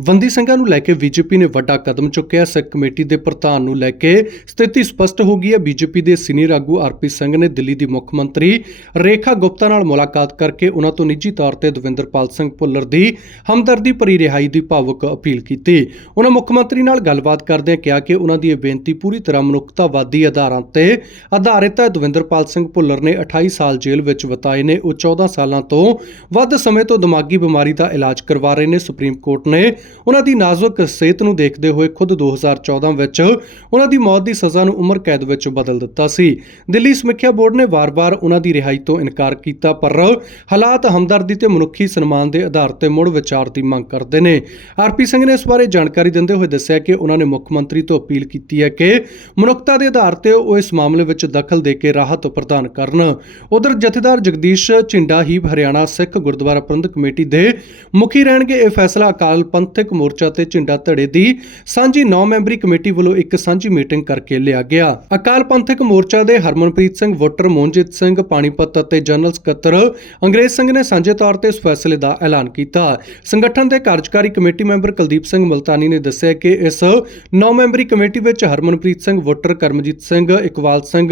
ਬੰਦੀ ਸਿੰਘਾਂ ਨੂੰ ਲੈ ਕੇ ਬੀਜੇਪੀ ਨੇ ਵੱਡਾ ਕਦਮ ਚੁੱਕਿਆ। ਸਿੱਖ ਕਮੇਟੀ ਦੇ ਪ੍ਰਧਾਨ ਨੂੰ ਲੈ ਕੇ ਸਥਿਤੀ ਸਪਸ਼ਟ ਹੋ ਗਈ ਹੈ। ਬੀਜੇਪੀ ਦੇ ਸੀਨੀਅਰ ਆਗੂ ਆਰਪੀ ਸਿੰਘ ਨੇ ਦਿੱਲੀ ਦੀ ਮੁੱਖ ਮੰਤਰੀ ਰੇਖਾ ਗੁਪਤਾ ਨਾਲ ਮੁਲਾਕਾਤ ਕਰਕੇ ਉਹਨਾਂ ਤੋਂ ਨਿੱਜੀ ਤੌਰ ਤੇ ਦਵਿੰਦਰਪਾਲ ਸਿੰਘ ਭੁੱਲਰ ਦੀ ਹਮਦਰਦੀ ਭਰੀ ਰਿਹਾਈ ਦੀ ਭਾਵੁਕ ਅਪੀਲ ਕੀਤੀ। ਉਹਨਾਂ ਮੁੱਖ ਮੰਤਰੀ ਨਾਲ ਗੱਲਬਾਤ ਕਰਦਿਆਂ ਕਿਹਾ ਕਿ ਉਹਨਾਂ ਦੀ ਇਹ ਬੇਨਤੀ ਪੂਰੀ ਤਰ੍ਹਾਂ ਮਨੁੱਖਤਾਵਾਦੀ ਆਧਾਰਾਂ ਤੇ ਆਧਾਰਿਤ ਹੈ। ਦਵਿੰਦਰਪਾਲ ਸਿੰਘ ਭੁੱਲਰ ਨੇ 28 ਸਾਲ ਜੇਲ੍ਹ ਵਿੱਚ ਬਿਤਾਏ ਨੇ। ਉਹ 14 ਸਾਲਾਂ ਤੋਂ ਵੱਧ ਸਮੇਂ ਤੋਂ ਦਿਮਾਗੀ ਬਿਮਾਰੀ ਦਾ ਇਲਾਜ ਕਰਵਾ ਰਹੇ ਨੇ। ਸੁਪਰੀਮ ਕੋਰਟ ਨੇ ਉਹਨਾਂ ਦੀ ਨਾਜ਼ੁਕ ਸਿਹਤ ਨੂੰ ਦੇਖਦੇ ਹੋਏ ਖੁਦ 2014 ਵਿੱਚ ਉਹਨਾਂ ਦੀ ਮੌਤ ਦੀ ਸਜ਼ਾ ਨੂੰ ਉਮਰ ਕੈਦ ਵਿੱਚ ਬਦਲ ਦਿੱਤਾ ਸੀ। ਦਿੱਲੀ ਸਮੀਖਿਆ ਬੋਰਡ ਨੇ ਵਾਰ-ਵਾਰ ਉਹਨਾਂ ਦੀ ਰਿਹਾਈ ਤੋਂ ਇਨਕਾਰ ਕੀਤਾ, ਪਰ ਹਾਲਾਤ ਹਮਦਰਦੀ ਤੇ ਮਨੁੱਖੀ ਸਨਮਾਨ ਦੇ ਆਧਾਰ ਤੇ ਮੁੜ ਵਿਚਾਰ ਦੀ ਮੰਗ ਕਰਦੇ ਨੇ। ਆਰਪੀ ਸਿੰਘ ਨੇ ਇਸ ਬਾਰੇ ਜਾਣਕਾਰੀ ਦਿੰਦੇ ਹੋਏ ਦੱਸਿਆ ਕਿ ਉਹਨਾਂ ਨੇ ਮੁੱਖ ਮੰਤਰੀ ਤੋਂ ਅਪੀਲ ਕੀਤੀ ਹੈ ਕਿ ਮਨੁੱਖਤਾ ਦੇ ਆਧਾਰ ਤੇ ਉਹ ਇਸ ਮਾਮਲੇ ਵਿੱਚ ਦਖਲ ਦੇ ਕੇ ਰਾਹਤ ਪ੍ਰਦਾਨ ਕਰਨ। ਉਧਰ ਜਥੇਦਾਰ ਜਗਦੀਸ਼ ਝਿੰਡਾ ਹੀ ਹਰਿਆਣਾ ਸਿੱਖ ਗੁਰਦੁਆਰਾ ਪ੍ਰਬੰਧਕ ਕਮੇਟੀ ਦੇ ਮੁਖੀ ਰਹਿਣਗੇ। ਇਹ ਫੈਸਲਾ ਅਕਾਲ ਪੰਥ ਪੰਥਕ ਮੋਰਚਾ ਤੇ ਝਿੰਡਾ ਧੜੇ ਦੀ ਸਾਂਝੀ 9 ਮੈਂਬਰੀ ਕਮੇਟੀ ਵੱਲੋਂ ਇੱਕ ਸਾਂਝੀ ਮੀਟਿੰਗ ਕਰਕੇ ਲਿਆ ਗਿਆ। ਅਕਾਲ ਪੰਥਕ ਮੋਰਚਾ ਦੇ ਹਰਮਨਪ੍ਰੀਤ ਸਿੰਘ, ਵੋਟਰ ਮੋਹਨਜੀਤ ਸਿੰਘ, ਪਾਣੀਪਤ ਅਤੇ ਜਨਰਲ ਸਕੱਤਰ ਅੰਗਰੇਜ਼ ਸਿੰਘ ਨੇ ਸਾਂਝੇ ਤੌਰ ਤੇ ਇਸ ਫੈਸਲੇ ਦਾ ਐਲਾਨ ਕੀਤਾ। ਸੰਗਠਨ ਦੇ ਕਾਰਜਕਾਰੀ ਕਮੇਟੀ ਮੈਂਬਰ ਕੁਲਦੀਪ ਸਿੰਘ ਮਲਤਾਨੀ ਨੇ ਦੱਸਿਆ ਕਿ ਇਸ 9 ਮੈਂਬਰੀ ਕਮੇਟੀ ਵਿੱਚ ਹਰਮਨਪ੍ਰੀਤ ਸਿੰਘ, ਵੋਟਰ ਕਰਮਜੀਤ ਸਿੰਘ, ਇਕਬਾਲ ਸਿੰਘ,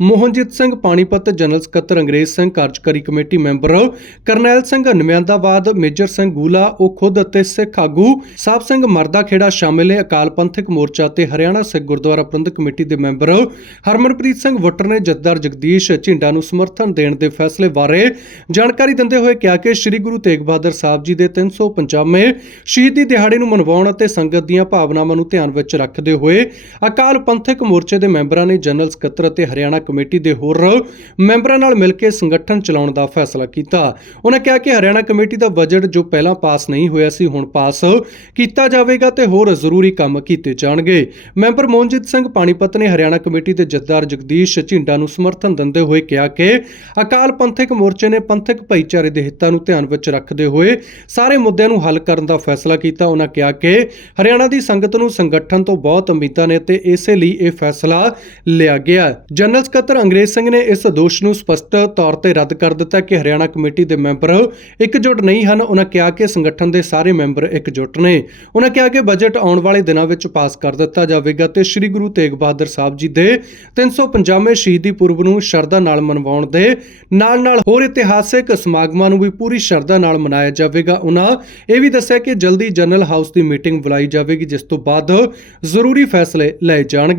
ਮੋਹਨਜੀਤ ਸਿੰਘ, ਪਾਣੀਪਤ, ਜਨਰਲ ਸਕੱਤਰ, ਅੰਗਰੇਜ਼ ਸਿੰਘ, ਕਾਰਜਕਾਰੀ ਕਮੇਟੀ ਮੈਂਬਰ ਕਰਨੈਲ ਸਿੰਘ ਨੁਮਾਇੰਦਾਬਾਦ ਮੇਜਰ ਸਿੰਘ ਗੂਲਾ, ਉਹ ਖੁਦ ਅਤੇ ਸਿੱਖ ਆਗੂ ਸਾਹਿਬ ਸਿੰਘ ਮਰਦਾ ਖੇੜਾ ਸ਼ਾਮਿਲ ਨੇ ਅਕਾਲ ਪੰਥਕ ਮੋਰਚਾ ਤੇ ਹਰਿਆਣਾ ਸਿੱਖ ਗੁਰਦੁਆਰਾ ਪ੍ਰਬੰਧਕ ਕਮੇਟੀ ਦੇ ਮੈਂਬਰ ਹਰਮਨਪ੍ਰੀਤ ਸਿੰਘ ਵੋਟਰ ਨੇ ਜਥੇਦਾਰ ਜਗਦੀਸ਼ ਝਿੰਡਾ ਨੂੰ ਸਮਰਥਨ ਦੇਣ ਦੇ ਫੈਸਲੇ ਬਾਰੇ ਜਾਣਕਾਰੀ ਦਿੰਦੇ ਹੋਏ ਕਿਹਾ ਕਿ ਸ੍ਰੀ ਗੁਰੂ ਤੇਗ ਬਹਾਦਰ ਸਾਹਿਬ ਜੀ ਦੇ 350ਵੇਂ ਸ਼ਹੀਦੀ ਦਿਹਾੜੇ ਨੂੰ ਮਨਵਾਉਣ ਅਤੇ ਸੰਗਤ ਦੀਆਂ ਭਾਵਨਾਵਾਂ ਨੂੰ ਧਿਆਨ ਵਿੱਚ ਰੱਖਦੇ ਹੋਏ ਅਕਾਲ ਪੰਥਕ ਮੋਰਚੇ ਦੇ ਮੈਂਬਰਾਂ ਨੇ ਜਨਰਲ ਸਕੱਤਰ ਅਤੇ ਹਰਿਆਣਾ ਕਮੇਟੀ ਦੇ ਹੋਰ ਮੈਂਬਰਾਂ ਨਾਲ ਮਿਲ ਕੇ ਸੰਗਠਨ ਚਲਾਉਣ ਦਾ ਫੈਸਲਾ ਕੀਤਾ। ਉਹਨਾਂ ਕਿਹਾ ਕਿ ਹਰਿਆਣਾ ਕਮੇਟੀ ਦਾ ਬਜਟ ਜੋ ਪਹਿਲਾਂ ਪਾਸ ਨਹੀਂ ਹੋਇਆ ਸੀ, ਹੁਣ ਪਾਸ ਕੀਤਾ ਜਾਵੇਗਾ ਤੇ ਹੋਰ ਜ਼ਰੂਰੀ ਕੰਮ ਕੀਤੇ ਜਾਣਗੇ। ਮੈਂਬਰ ਮੋਹਨਜੀਤ ਸਿੰਘ ਪਾਣੀਪਤ ਨੇ ਹਰਿਆਣਾ ਕਮੇਟੀ ਦੇ ਜਥੇਦਾਰ ਜਗਦੀਸ਼ ਝਿੰਡਾ ਨੂੰ ਸਮਰਥਨ ਦਿੰਦੇ ਹੋਏ ਕਿਹਾ ਕਿ ਅਕਾਲ ਪੰਥਕ ਮੋਰਚੇ ਨੇ ਪੰਥਕ ਭਾਈਚਾਰੇ ਦੇ ਹਿੱਤਾਂ ਨੂੰ ਧਿਆਨ ਵਿੱਚ ਰੱਖਦੇ ਹੋਏ ਸਾਰੇ ਮੁੱਦਿਆਂ ਨੂੰ ਹੱਲ ਕਰਨ ਦਾ ਫੈਸਲਾ ਕੀਤਾ। ਉਹਨਾਂ ਕਿਹਾ ਕਿ ਹਰਿਆਣਾ ਦੀ ਸੰਗਤ ਨੂੰ ਸੰਗਠਨ ਤੋਂ ਬਹੁਤ ਉਮੀਦਾਂ ਨੇ ਤੇ ਇਸੇ ਲਈ ਇਹ ਫੈਸਲਾ ਲਿਆ ਗਿਆ। ਜਨਰਲ ਸਕੱਤਰ ਅੰਗਰੇਜ਼ ਸਿੰਘ ਨੇ ਇਸ ਦੋਸ਼ ਨੂੰ ਸਪਸ਼ਟ ਤੌਰ ਤੇ ਰੱਦ ਕਰ ਦਿੱਤਾ ਕਿ ਹਰਿਆਣਾ ਕਮੇਟੀ ਦੇ ਮੈਂਬਰ ਇਕਜੁੱਟ ਨਹੀਂ ਹਨ। ਉਹਨਾਂ ਕਿਹਾ ਕਿ ਸੰਗਠਨ ਦੇ ਸਾਰੇ ਮੈਂਬਰ ਇਕਜੁੱਟ ਨੇ। ਉਹਨਾਂ ਕਿਹਾ ਕਿ ਬਜਟ ਆਉਣ ਵਾਲੇ ਦਿਨਾਂ ਵਿੱਚ ਪਾਸ ਕਰ ਦਿੱਤਾ ਜਾਵੇਗਾ ਤੇ ਸ੍ਰੀ ਗੁਰੂ ਤੇਗ ਬਹਾਦਰ ਸਾਹਿਬ ਜੀ ਦੇ 350ਵੇਂ ਸ਼ਹੀਦੀ ਪੁਰਬ ਨੂੰ ਸ਼ਰਧਾ ਨਾਲ ਮਨਵਾਉਣ ਦੇ ਨਾਲ-ਨਾਲ ਹੋਰ ਇਤਿਹਾਸਿਕ ਸਮਾਗਮਾਂ ਨੂੰ ਵੀ ਪੂਰੀ ਸ਼ਰਧਾ ਨਾਲ ਮਨਾਇਆ ਜਾਵੇਗਾ। ਉਹਨਾਂ ਇਹ ਵੀ ਦੱਸਿਆ ਕਿ ਜਲਦੀ ਜਨਰਲ ਹਾਊਸ ਦੀ ਮੀਟਿੰਗ ਬੁਲਾਈ ਜਾਵੇਗੀ, ਜਿਸ ਤੋਂ ਬਾਅਦ ਜ਼ਰੂਰੀ ਫੈਸਲੇ ਲਏ ਜਾਣਗੇ।